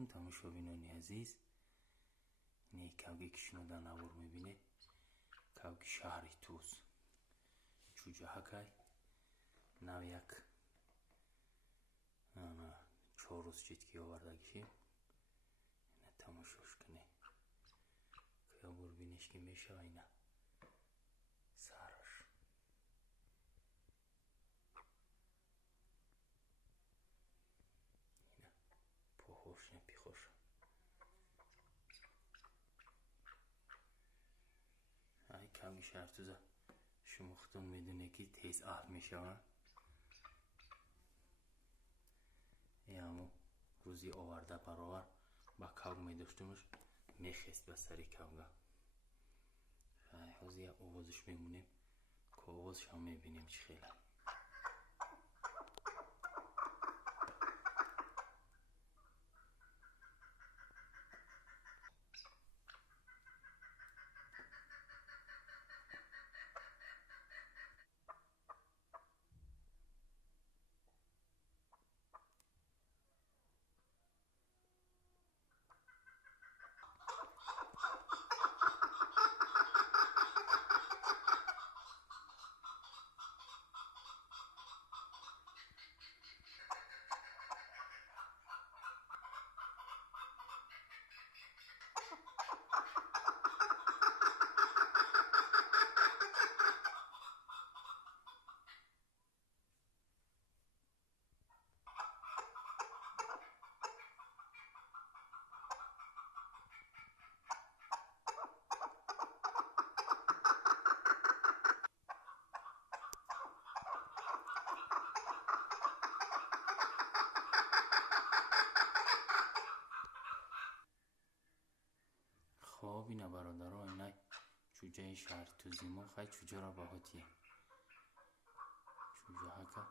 алайкум тамошобинони азиз. ин кавге ки шумо дар навор мебинед кавги шаҳри Туз чуҷаҳакай нав як 4 рӯз читки овардагиши ина тамошош кунед ки абур бинеш ки мешава ина сараш ина поҳошна пихоша ай кавги шаҳри Туза шумо худтон медонед ки тез аҳд мешаванд. яму рӯзи оварда баровар ба кавг медоштумш мехест ба сари кавга. ҳозир як овозиш мемунем ки овозшам мебинем чӣ хела. خب اینا برادرها اینا چوجه شهر توزی ما خیلی چوجه را باهاتیه چوجه هکا